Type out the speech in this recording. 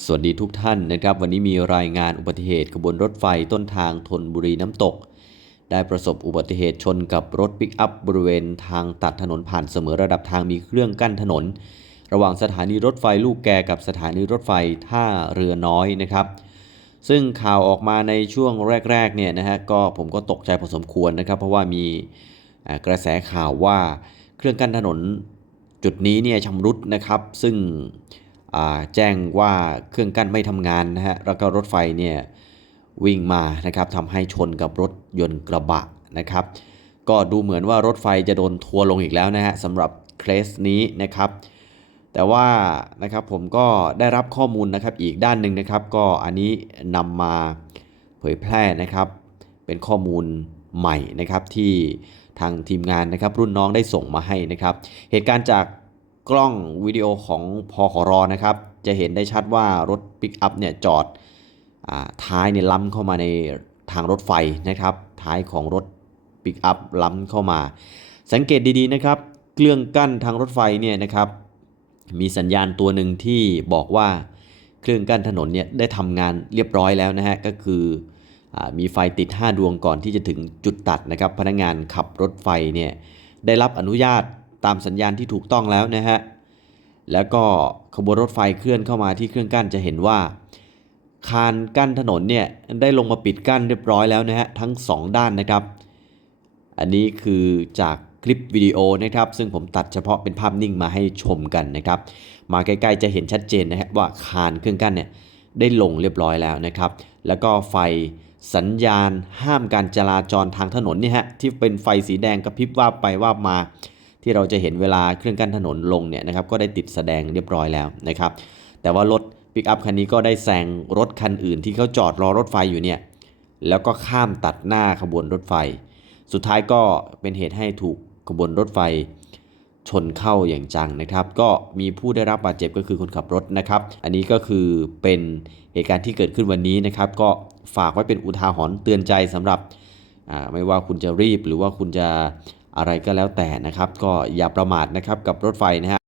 สวัสดีทุกท่านนะครับ วันนี้มีรายงานอุบัติเหตุขบวนรถไฟต้นทางธนบุรีน้ำตก ได้ประสบอุบัติเหตุชนกับรถปิกอัพบริเวณทางตัดถนนผ่านเสมอระดับทางมีเครื่องกั้นถนน ระหว่างสถานีรถไฟลูกแกกับสถานีรถไฟท่าเรือน้อยนะครับ ซึ่งข่าวออกมาในช่วงแรกๆเนี่ยนะฮะก็ผมก็ตกใจพอสมควรนะครับ เพราะว่ามีกระแสข่าวว่าเครื่องกั้นถนนจุดนี้เนี่ยชำรุดนะครับ ซึ่ง แจ้งว่าเครื่องกั้นไม่ทำงานนะฮะแล้วก็รถไฟเนี่ยวิ่งมานะครับทำให้ชนกับรถยนต์กระบะนะครับ ก็ดูเหมือนว่ารถไฟจะโดนทัวร์ลงอีกแล้วนะฮะสำหรับเคสนี้นะครับ แต่ว่านะครับผมก็ได้รับข้อมูลนะครับอีกด้านหนึ่งนะครับ ก็อันนี้นำมาเผยแพร่นะครับ เป็นข้อมูลใหม่นะครับที่ทางทีมงานนะครับรุ่นน้องได้ส่งมาให้นะครับ เหตุการณ์จาก กล้องวิดีโอของพอขอรอนะครับ จะเห็นได้ชัดว่ารถปิกอัพเนี่ยจอดอท้ายเนี่ยล้ำเข้ามาในทางรถไฟนะครับ ท้ายของรถปิกอัพล้ำเข้ามา สังเกตดีๆนะครับเครื่องกั้นทางรถไฟเนี่ยนะครับ มีสัญญาณตัวหนึ่งที่บอกว่าเครื่องกั้นถนนเนี่ยได้ทำงานเรียบร้อยแล้วนะฮะก็คืออมีไฟติด 5 ดวงก่อนที่จะถึงจุดตัดนะครับ พนักงานขับรถไฟเนี่ยได้รับอนุญาต ตามสัญญาณที่ถูกต้องแล้วนะฮะ แล้วก็ขบวนรถไฟเคลื่อนเข้ามาที่เครื่องกั้นจะเห็นว่า คานกั้นถนนเนี่ยได้ลงมาปิดกั้นเรียบร้อยแล้วนะฮะทั้งสองด้านนะครับ อันนี้คือจากคลิปวิดีโอนะครับ ซึ่งผมตัดเฉพาะเป็นภาพนิ่งมาให้ชมกันนะครับ มาใกล้ๆจะเห็นชัดเจนนะฮะว่าคานเครื่องกั้นเนี่ยได้ลงเรียบร้อยแล้วนะครับ แล้วก็ไฟสัญญาณห้ามการจราจรทางถนนเนี่ยฮะที่เป็นไฟสีแดงกระพริบว่าไปว่ามา ที่เราจะเห็นเวลาเครื่องกั้นถนนลงเนี่ยนะครับก็ได้ติดแสดงเรียบร้อยแล้วนะครับแต่ว่ารถปิกอัพคันนี้ก็ได้แซงรถคันอื่นที่เขาจอดรอรถไฟอยู่เนี่ยแล้วก็ข้ามตัดหน้าขบวนรถไฟ สุดท้ายก็เป็นเหตุให้ถูกขบวนรถไฟชนเข้าอย่างจังนะครับ ก็มีผู้ได้รับบาดเจ็บก็คือคนขับรถนะครับ อันนี้ก็คือเป็นเหตุการณ์ที่เกิดขึ้นวันนี้นะครับ ก็ฝากไว้เป็นอุทาหรณ์เตือนใจสำหรับไม่ว่าคุณจะรีบหรือว่าคุณจะ อะไรก็แล้วแต่นะครับ ก็อย่าประมาทนะครับกับรถไฟนะฮะ